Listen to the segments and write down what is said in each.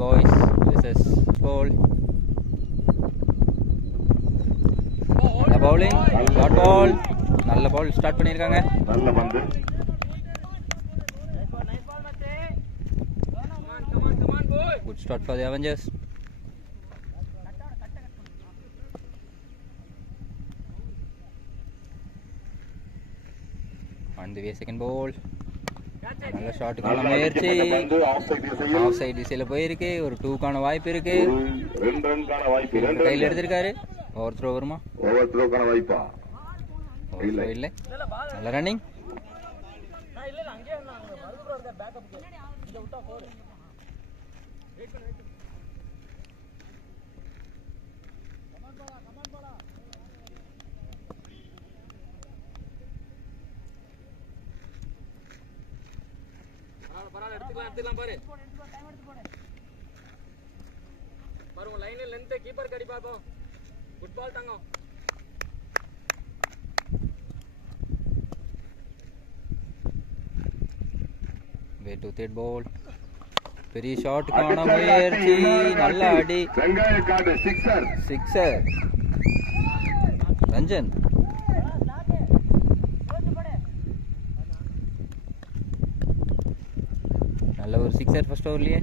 boys. This is ball. நல்ல bowling, dot ball. நல்ல ball start பண்ணிருக்காங்க. நல்ல பந்து. Good start for the Avengers. On the way second ball. நல்ல ஷாட்டுக்கான முயற்சி. ஆஃப் சைடு திசையில போயிருக்கு. ஒரு 2க்கான வாய்ப்பு இருக்கு. 2 ரன்கான வாய்ப்பு. 2 கையில் எடுத்திருக்காரு. ஓவர் த்ரோ வருமா? ஓவர் த்ரோக்கான வாய்ப்பா? இல்ல. நல்ல ரன்னிங். எடுத்துக்கலாம் பாரு பாரு உன் லைன்ல லெந்த் கீப்பர் கடி பாப்போம் குட் பால் தங்கம் வே டு தேர்ட் பால் பெரிய ஷாட்டுக்கான முயற்சி நல்ல அடி வெங்காய கார்டு சிக்ஸர் ரஞ்சன் நல்ல ஒரு சிக்ஸர் ஃபர்ஸ்ட் ஓவர்லயே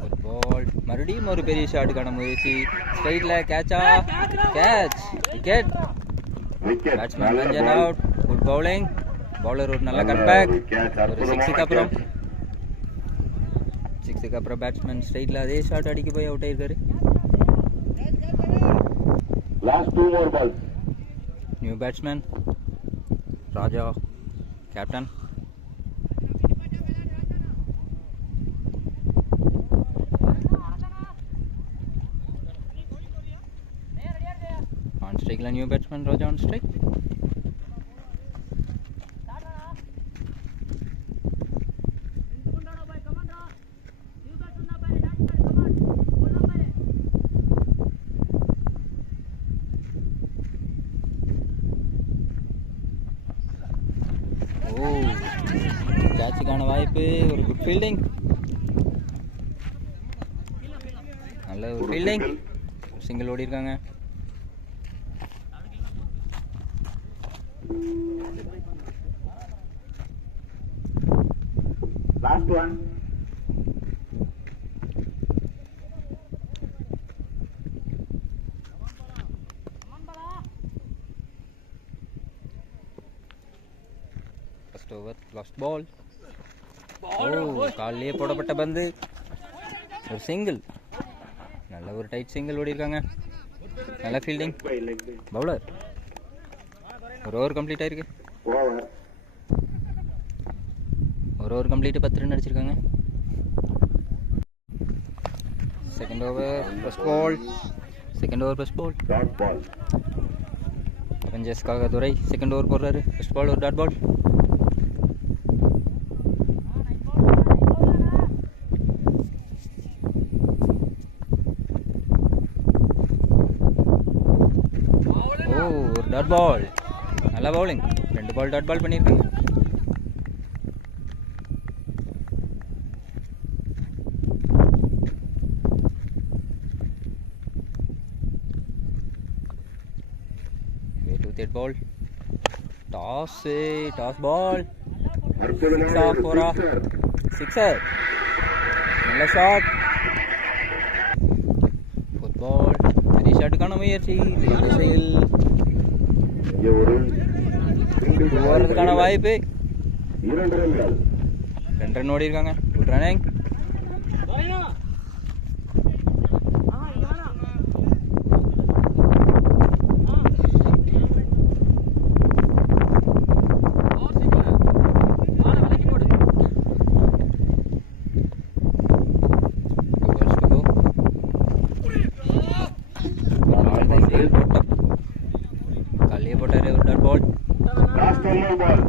குட் பால் மறுபடியும் ஒரு பெரிய ஷாட்டுக்கான முயற்சி ஸ்ட்ரைட்ல catch wicket batsman Ranjan out good bowling bowler ஒரு நல்ல கட் பேக் ஒரு சிக்ஸுக்கு அப்புறம் பேட்ஸ்மேன் ஸ்ட்ரைட்ல அதே ஷாட் அடிக்க போய் அவுட் ஆயிருக்காரு Last 2 more balls. New batsman, Raja, captain. On strike, new batsman Raja on strike. கேட்சுக்கான வாய்ப்பு ஒரு குட் ஃபீல்டிங் நல்ல ஒரு ஃபீல்டிங் சிங்கிள் ஓடி இருக்காங்க Last one. First over last ball காலிலேயே போடப்பட்ட பந்து ஒரு சிங்கிள் நல்ல ஒரு டைட் சிங்கிள் ஓடி இருக்காங்க நல்ல ஃபீல்டிங் பவுலர் ஒரு ஓவர் கம்ப்ளீட் ஆயிருக்கு ஒரு ஓவர் கம்ப்ளீட் 10 ரன் அடிச்சிருக்காங்க second over first ball Dot ball. அவெஞ்சர்ஸ்க்காக துரை செகண்ட் ஓவர் போடுறாரு ஃபர்ஸ்ட் பால் ஒரு டாட் பால் ஒரு டாட் பால் நல்ல பவுலிங் 2 பால் டாட் பால் பண்ணியிருக்காங்க third ball toss ball sixer நல்ல ஷாட் ஃபோர்த் பால் பெரிய ஷாட்டுக்கான முயற்சி திசையில் போறதுக்கான வாய்ப்பு 2 ரன்கள் 2 ரன் ஓடி இருக்காங்க குட் ரன்னிங் காலியே போட்டாரு ஒரு dot ball Last one more ball.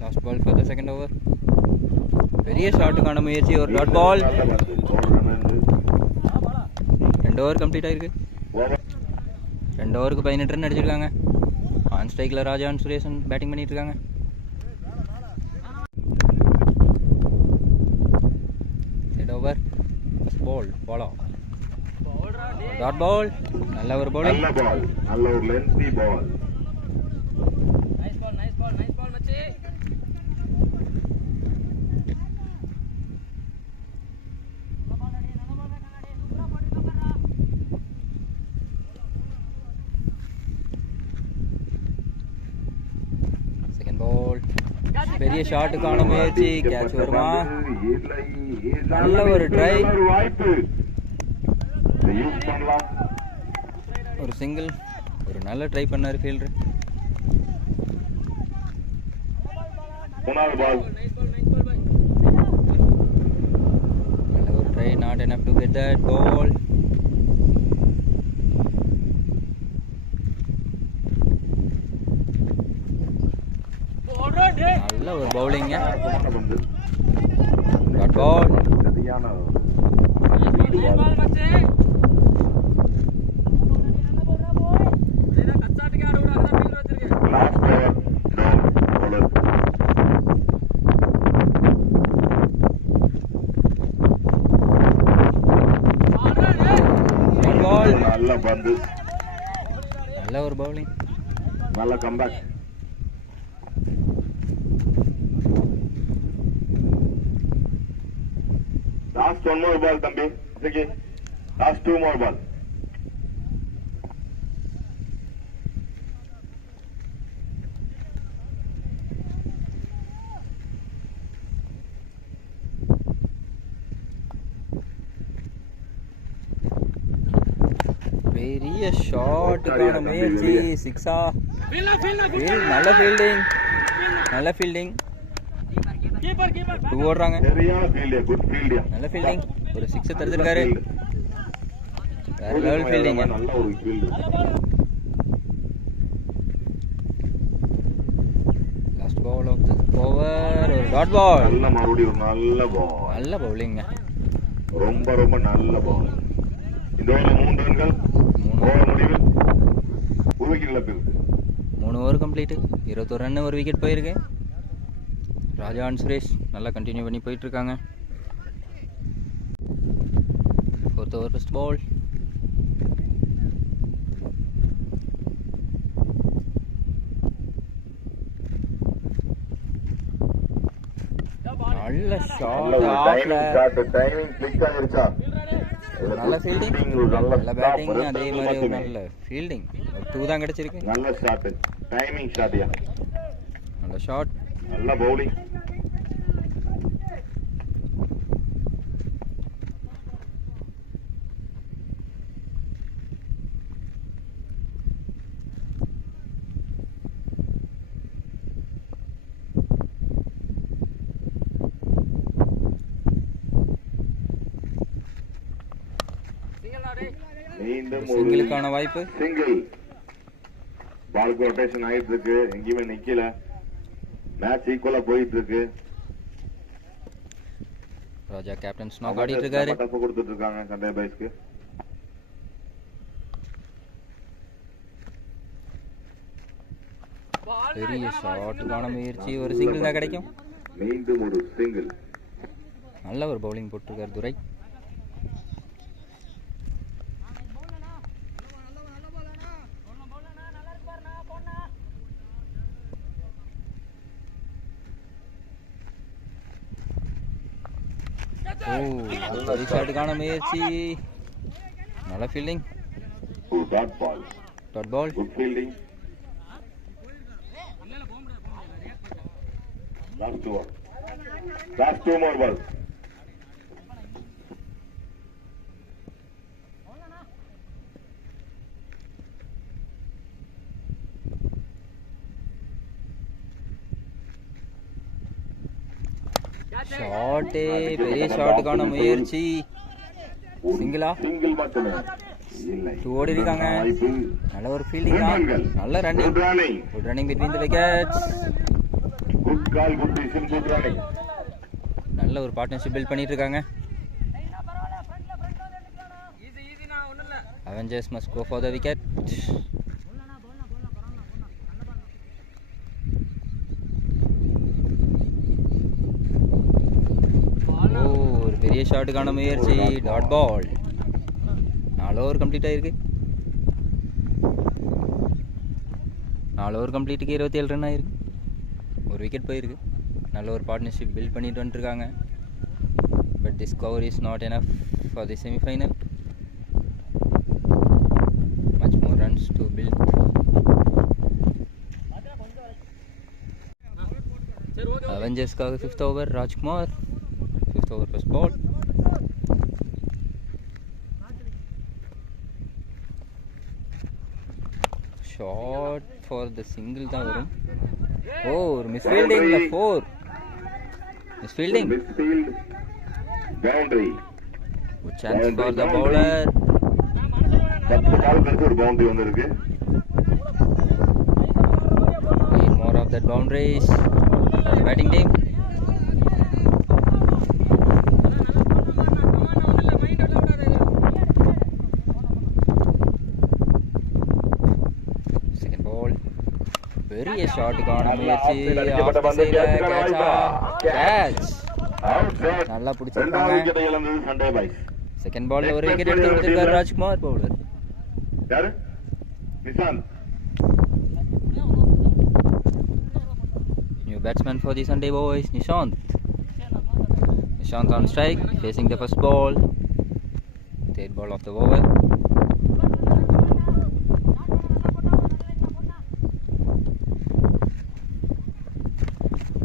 Last ball for the second over. பெரிய ஷாட்டுக்கான முயற்சி, ஒரு டாட் பால். நல்ல பந்து. Bowler வந்து 2 ஓவர் கம்ப்ளீட் ஆயிருக்கு. over. 2 ஓவருக்கு 18 ரன் அடிச்சிருக்காங்க. ஆன் ஸ்ட்ரைக்கில் ராஜான் சுரேஷன் பேட்டிங் பண்ணிட்டு இருக்காங்க. ஹெட் ஓவர், ஃபர்ஸ்ட் பால், பாலா, டாட் பால். நல்ல ஒரு பவுலிங். நல்ல பால், நல்ல ஒரு lengthy ball. Nice ball nice ball nice ball மச்சி. செகண்ட் பால், பெரிய ஷாட்டுக்கான முயற்சி, கேட்ச் வருமா? நல்ல ஒரு ட்ரை, ஒரு வாய்ப்பு. இதை யூஸ் பண்ணலாம். ஒரு சிங்கிள், ஒரு நல்ல ட்ரை பண்ணாரு ஃபீல்டர். மூணாவது பால். நைஸ் பால் நைஸ் பால் பாய். நல்ல ஒரு try, not enough to get that ball. நல்ல ஒரு பவுலிங்க, பந்து. Dot ball. சரியான நைஸ் பால் மச்சி. இதெல்லாம் கச்சாட்டுக்கு ஆட விடாத ஃபீல்டர் வச்சிருக்கேன். Last over. Down bowler. Dot ball. நல்ல பந்து. நல்ல ஒரு பவுலிங். நல்ல கம்பேக். லாஸ்ட் 1 more ball தம்பி. ஓகே. Last 2 more ball. பெரிய ஷாட்டுக்கான முயற்சி, சிக்ஸா? ஃபீல்டர் நல்ல ஃபீல்டிங், நல்ல ஃபீல்டிங். கீப்பர் கீப்பர் 2 ஓடுறாங்க. சரியான ஃபீல்டியா, குட் ஃபீல்டியா. நல்ல ஃபீல்டிங், ஒரு 6 தடுத்திருக்காரு. வேற லெவல் ஃபீல்டிங். நல்ல ஒரு field. Last ball of the over, ஒரு டாட் பால். நல்ல மறுபடியும் ஒரு நல்ல பால். நல்ல பவுலிங்க. ரொம்ப ரொம்ப நல்ல பால். இந்த ஓவரில் 3 ரன்கள். 3 ஓவர் முடிவு ஒரு விக்கெட் இழப்பு. 3 ஓவர் கம்ப்ளீட். 21 ரன், ஒரு விக்கெட் போயிருக்கு. ராஜா அண்ட் சுரேஷ் நல்லா கண்டினியூ பண்ணி போயிட்டு இருக்காங்க. 4th ஓவர், ஃபர்ஸ்ட் பால். நல்ல ஷாட், ஆஃப்ல. டைமிங் கிளிக் ஆகிருச்சா? நல்ல ஃபீல்டிங், நல்ல நல்ல பேட்டிங், அதே மாதிரி ஒரு நல்ல ஃபீல்டிங். ஒரு 2 தான் கிடைச்சிருக்கு. நல்ல ஷாட், டைமிங் ஷாட்யா. நல்ல ஷாட், நல்ல பவுலிங். மீண்டும் ஒரு சிங்கிளுக்கான வாய்ப்பு. சிங்கிள். பாலுக்கு ரொட்டேஷன் ஆயிட்டு இருக்கு, எங்கேயுமே நிக்கல. மேட்ச் ஈக்குவலா போயிட்டு இருக்கு. ராஜா கேப்டன் ஸ்னாக் ஆடிட்டு இருக்காரு. டஃப் கொடுத்துட்டு இருக்காங்க கண்டே பாய்ஸ்க்கு. பெரிய ஷாட்டுக்கான முயற்சி, ஒரு சிங்கிள் தான் கிடைக்கும். மீண்டும் ஒரு சிங்கிள். நல்ல ஒரு பவுலிங் போட்டிருக்காரு துரை. பெரிய ஷாட்டுக்கான முயற்சி, நல்ல fielding. Dot ball. Dot ball. Good fielding. Last over. Last 2 more balls. ஷாட்டே, பெரிய ஷாட்டுக்கான முயற்சி, சிங்கிளா? சிங்கிள் மட்டுமே. இல்லை. 2 ஓடி இருக்காங்க. நல்ல ஒரு ஃபீல்டிங் தான், நல்ல running. Good running between the wickets. Good call, good decision, good running. நல்ல நல்ல ஒரு பார்ட்னர்ஷிப் பில்ட் பண்ணிட்டு இருக்காங்க. ஈஸிண்ணா ஒன்றும் இல்லை. Avengers must go for the wicket. ஒரு பெரிய ஷாட்டுக்கான முயற்சி. Dot ball. 4 ஓவர் கம்ப்ளீட் ஆயிருக்கு. 4 ஓவர் கம்ப்ளீட்டுக்கு 27 ரன் ஆயிருக்கு. ஒரு விக்கெட் போயிருக்கு. நல்ல ஒரு பார்ட்னர்ஷிப் பில்ட் பண்ணிட்டு வந்துருக்காங்க. But the score is not enough for the semifinal. Much more runs to build. அவெஞ்சர்ஸ்க்காக 5th over Rajkumar. 5th over first ball. Short for the single தான் வரும். ஒரு மிஸ்ஃபீல்டிங்ல 4. Misfielding. Misfield boundary. Good chance for the bowler. 10 ball கழிச்சு ஒரு boundary வந்திருக்கு. Need more of that boundaries for the batting team. Second ball. பெரிய ஷாட்டுக்கான முயற்சி. கேட்ச். நல்லா பிடிச்சிருக்காங்க. செகண்ட் பால்ல ஒரு விக்கெட் எடுத்து கொடுத்திருக்காரு ராஜ்குமார் பவுலர். யாரு? Nishanth. New batsman for the Sunday boys, Nishant. Nishant on strike, facing the first ball. Third ball of the over.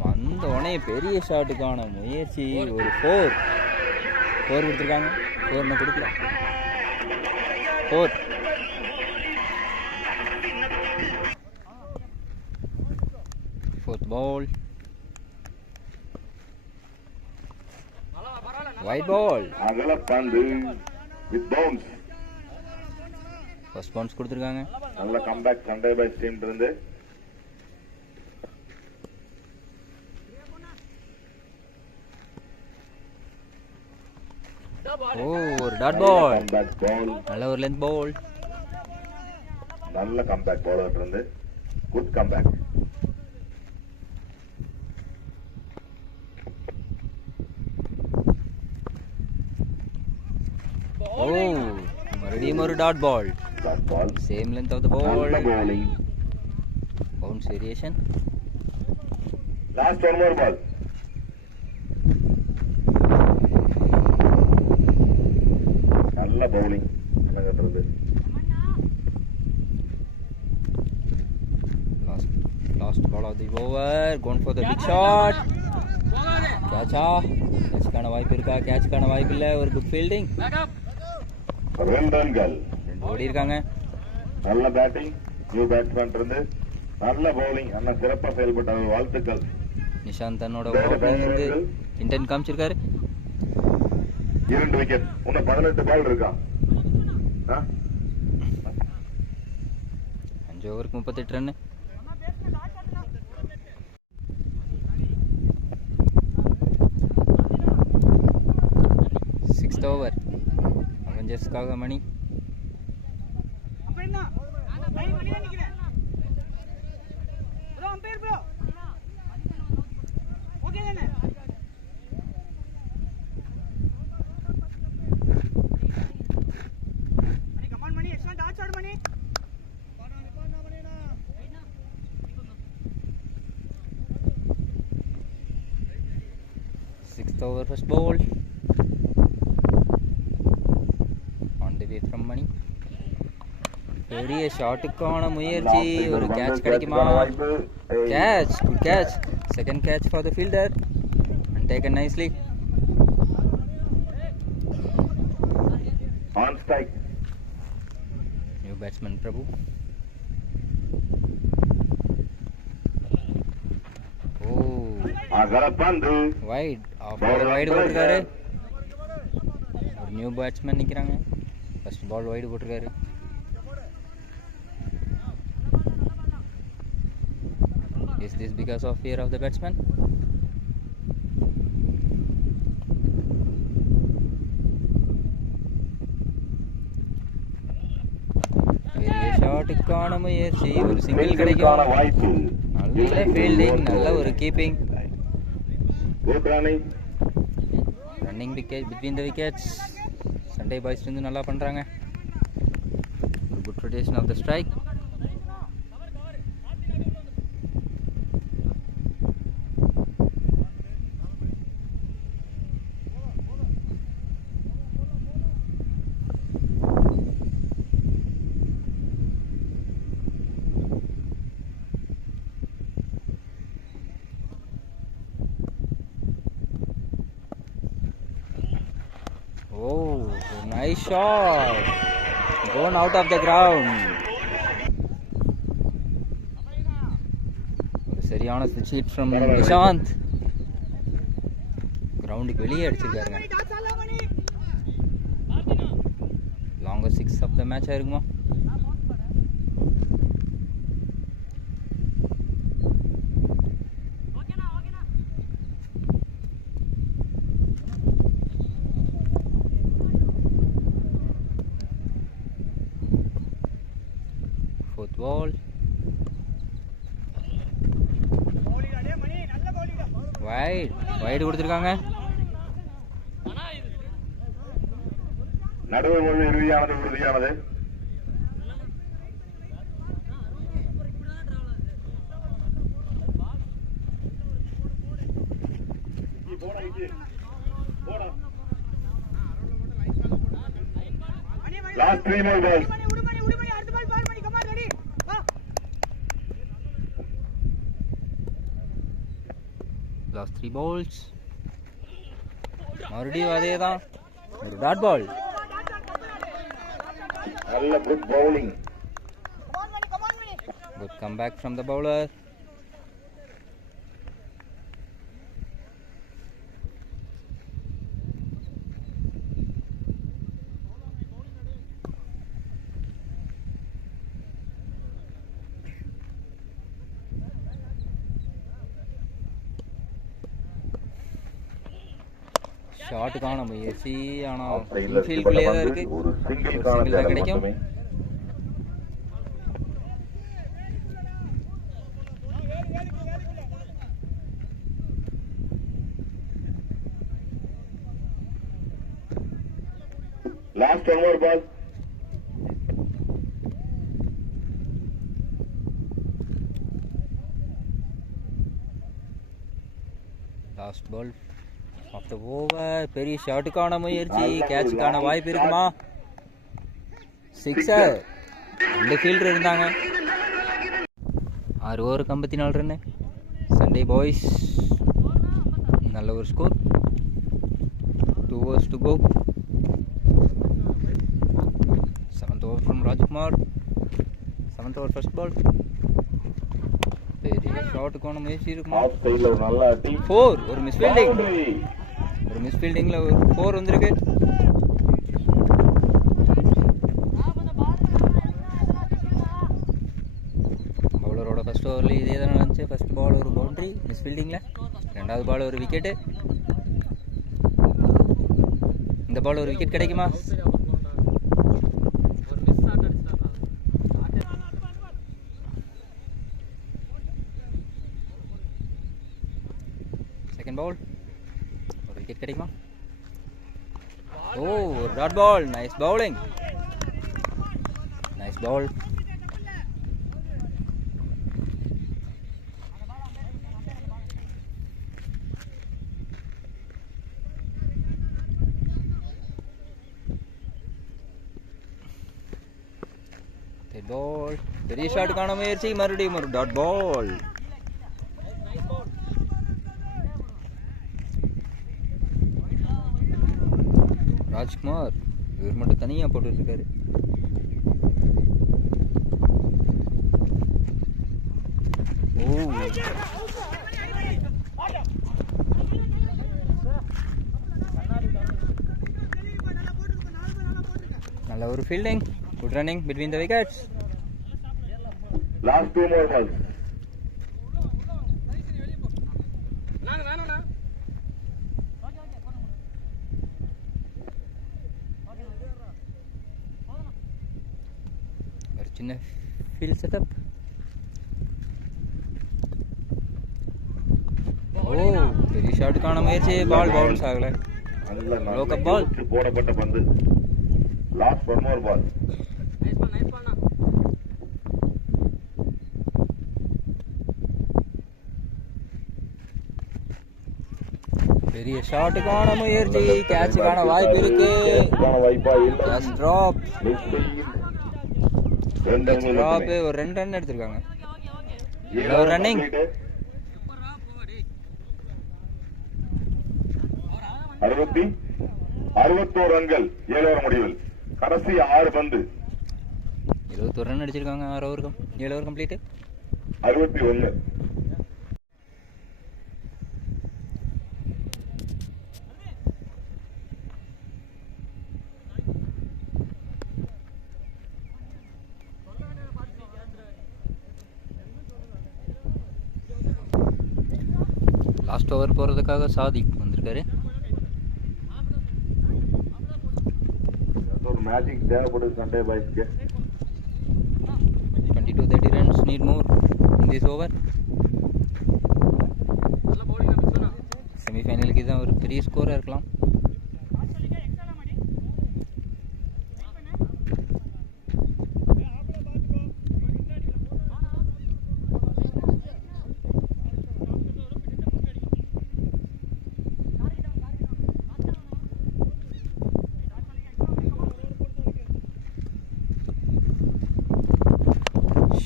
வந்தோடனே பெரிய ஷாட்டுக்கான முயற்சி. ஒரு 4 கொடுத்துருக்காங்க. 4 கொடுக்கல. 4. Fourth ball. White ball. அகல பந்து வித் பவுன்ஸ். ஃபர்ஸ்ட் பவுன்ஸ் கொடுத்துருக்காங்க. நல்ல கம்பேக் சண்டே பாய்ஸ் டீம் இருந்து. ஒரு டாட் பால். கம்பேக் பால். நல்ல ஒரு லென்த் பால். நல்ல கம்பேக் பவுலர் இருந்து. Good comeback. மறுபடியும் ஒரு dot ball. Same length of the ball. Bounce variation. Last one more ball. நல்ல பவுலிங் என்னங்கிறது. Last ball of the over. Gone for the big shot. கேட்சா? கேட்ச்க்கான வாய்ப்பு இருக்கா? கேட்ச்க்கான வாய்ப்பு இல்லை. ஒரு குட் ஃபீல்டிங். 2 ரன்கள். 2 ஓடி இருக்காங்க. நல்ல பேட்டிங். நியூ பேட்ஸ்மேன் இருந்து நல்ல பவுலிங். அண்ணா சிறப்பா செயல்பட்டார். வாழ்த்துக்கள். நிஷாந்த் தன்னோட ஓப்பனிங் இருந்து இன்டென்ட் காமிச்சிருக்காரு. 2 விக்கெட். இன்னும் 18 பால் இருக்கா? 5 ஓவருக்கு 38 ரன். Sixth over. அவெஞ்சர்ஸ்க்காக Mani. Sixth over first ball. On the way from Mani. பெரிய ஷாட்டுக்கான முயற்சி. ஒரு கேட்ச் கிடைக்குமா? Catch. Good catch. Second catch for the fielder and taken nicely. On strike. New batsman Prabhu. அகலப்பந்து. Wide. Bowler wide போட்டிருக்காரு. ஒரு new batsman நிக்கிறாங்க. First ball wide போட்டிருக்காரு. Is this because of fear of the batsman? ஷாட்டுக்கான முயற்சி, ஒரு single சிங்கிள்கான கிடைக்கும். வாய்ப்பு. நல்ல fielding, நல்ல ஒரு keeping. Good running. Running wicket between the wickets. Sunday boys வந்து நல்லா பண்ணுறாங்க. ஒரு good rotation of the strike. Oh, nice shot. Gone out of the ground. ஒரு சரியான ஸ்விட்ச் ஹிட் ஃப்ரம் நிஷாந்த். கிரவுண்டுக்கு வெளியே அடிச்சிருக்காருங்க. லாங்கஸ்ட் 6 ஆஃப் த மேட்ச் ஆயிருக்குமா? Fourth ball. Wide கொடுத்திருக்காங்க. நடுவர் முழு உறுதியானது. Last 3 more balls. Last 3 balls. மறுபடியும் அதேதான். ஒரு டாட் பால். நல்ல good bowling. Good comeback from the bowler. ஷாட்டுக்கான முயற்சி, ஆனால் இன்ஃபீல்டுக்குள்ளேயே தான் இருக்கு. ஒரு ஒரு சிங்கிள் single தான் கிடைக்கும். Last 1 more ball. Last ball of the over. பெரிய ஷாட்டுக்கான முயற்சி, கேட்சுக்கான வாய்ப்பு இருக்குமா? சிக்ஸர். 2 ஃபீல்டர் இருந்தாங்க. 6 ஓவர் 54 ரன்னு. சண்டே பாய்ஸ் நல்ல ஒரு score. 2 overs to go. 7th over from Rajkumar. 7th over first ball. பெரிய ஷாட்டுக்கான முயற்சி இருக்குமா? ஆஃப் சைடுல ஒரு நல்ல அடி. 4. ஒரு மிஸ்ஃபீல்டிங். ஒரு மிஸ்ஃபீல்டிங்ல ஒரு 4 வந்திருக்கு. பவுலரோட ஃபர்ஸ்ட் ஓவர்ல இதே தான் நடந்துச்சு. ஃபர்ஸ்ட் பால் ஒரு பவுண்டரி மிஸ்ஃபீல்டிங்ல. 2வது பால் ஒரு விக்கெட்டு. இந்த பால் ஒரு விக்கெட் கிடைக்குமா? செகண்ட் பால் ஒரு விக்கெட் கிடைக்குமா? ஓ, ஒரு dot ball. Nice bowling. Nice ball. Ball. பெரிய ஷாட்டுக்கான முயற்சி, மறுபடியும் ஒரு டாட் பால். ராஜ்குமார் இவர் மட்டும் தனியாக போட்டுட்டு இருக்காரு. ஓ, நல்ல ஒரு fielding. Good running between the wickets. Last 2 more balls. ஒரு சின்ன ஃபீல்ட் செட்டப். ஓ பெரிய ஷாட்டுக்கான முயற்சி, பால் பவுன்ஸ் ஆகல. லோக்கப் பால் போடப்பட்ட பந்து. லாஸ்ட் ஒன் மோர் பால். நைஸ் பண்ணா. பெரிய ஷாட்டுக்கான முயற்சி, கேட்சுக்கான வாய்ப்பு இருக்கு. Catch drop. டிராப் ஒரு 2 ரன் எடுத்திருக்காங்க. ஒரு ரன்னிங். 61 ரன்கள் 7 ஓவர் முடிவில். கடைசி 6 பந்து. 21 ரன் அடிச்சிருக்காங்க. 6 over 7 over complete. 61. Last over போகிறதுக்காக சாதிக் வந்திருக்காரு. ஒரு மேட்சிங் தேவைப்படுது சண்டே பாய்ஸ்க்கு. 20-30 runs need more in this over. நல்ல bowling அடிச்சனா. செமிஃபைனலுக்கு தான் ஒரு பெரிய ஸ்கோராக இருக்கலாம்.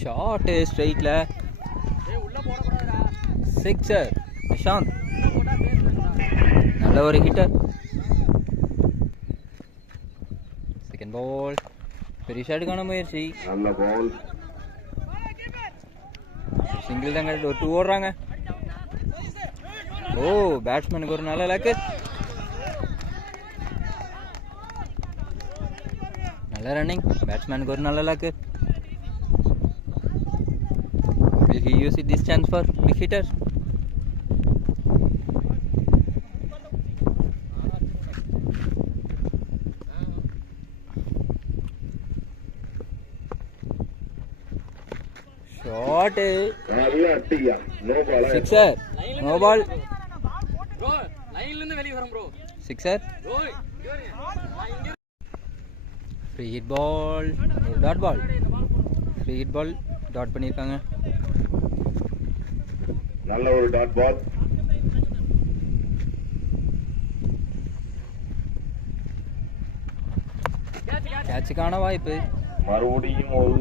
ஷாட் ஸ்ட்ரைட்ல உள்ள போடக்கூடாதுடா. சிக்ஸர். நிஷாந்த் உள்ள போட்டா பேசுறேன்டா. நல்ல ஒரு ஹிட்டர். Second ball. பெரிய ஷாட்டுக்கான முயற்சி. நல்ல பால். சிங்கிள் தாங்க. ஒரு 2 ஓடுறாங்க. ஓ பேட்ஸ்மேனுக்கு ஒரு நல்ல லக்கு. நல்ல ரன்னிங். பேட்ஸ்மேனுக்கு ஒரு நல்ல luck. Will he use this chance for big hitter? Shot. நல்ல அட்டியா. No ball. Sixer. No ball. Bro லைன்ல இருந்து வெளிய வரோம் ப்ரோ. Sixer. ஓய் இங்க Free hit ball. Dot ball. Free hit ball. Dot பண்ணியிருக்காங்க. நல்ல ஒரு டாட் பால். கேட்சுக்கான வாய்ப்பு. மறுபடியும் ஒரு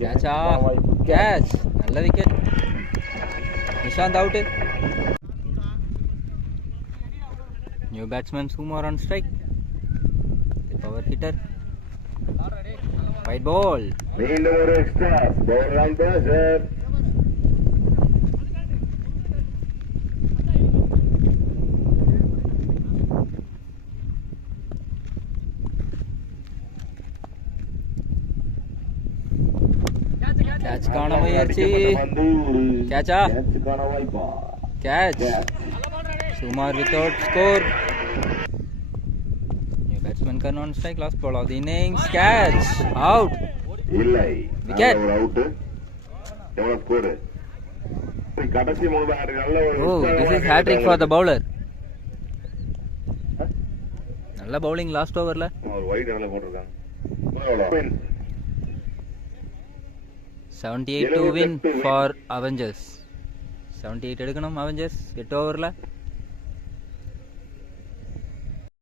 கேட்சா. கேட்ச். நல்ல wicket. Nishanth out. New batsman Sumar on strike. Power hitter. Wide ball. மீண்டும் ஒரு எக்ஸ்ட்ரா. Bowler on pacer. கேட்சுக்கான முயற்சி. கேட்சா. கேட்சுக்கான வாய்ப்பா. Catch. Sumar without score. New batsman gun on strike. Last ball of the innings. Catch. Out. இல்லை. Wicket. நல்ல ஒரு அவுட். எவ்வளவு ஸ்கோர்? கடைசி 3 பேட் நல்ல ஒரு. Oh, this is hat trick for the bowler. நல்ல பவுலிங் லாஸ்ட் ஓவர்ல. ஒரு வைட் நல்ல போட்டுருக்காங்க. 78 to win for Avengers. 78 எடுக்கணும் Avengers 8 ஓவர்ல.